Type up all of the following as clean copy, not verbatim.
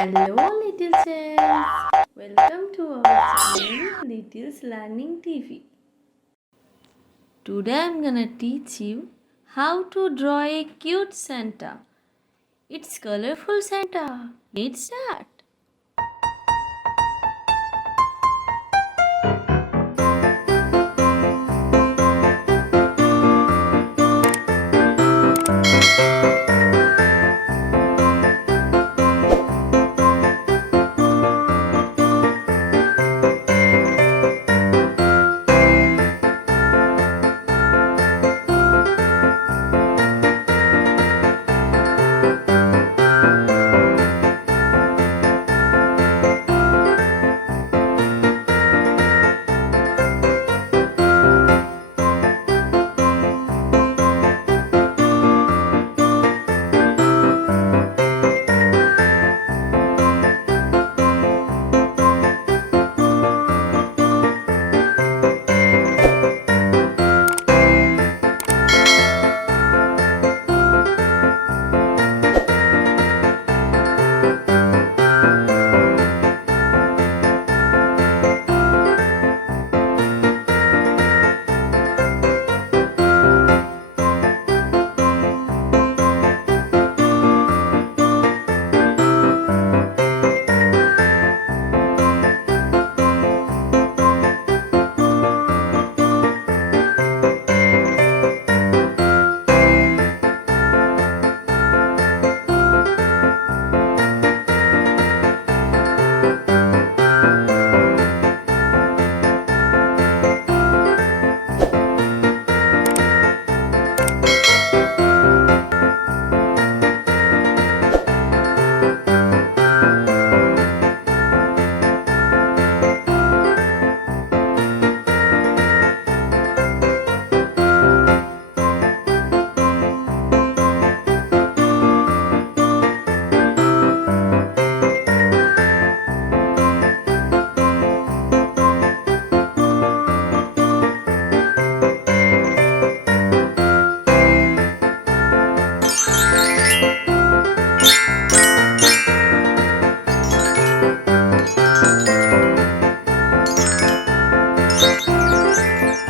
Hello, little children. Welcome to our channel, Little's Learning TV. Today I'm gonna teach you how to draw a cute Santa. It's colorful Santa. Let's start.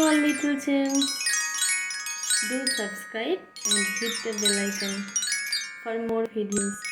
All little children, do subscribe and hit the bell icon for more videos.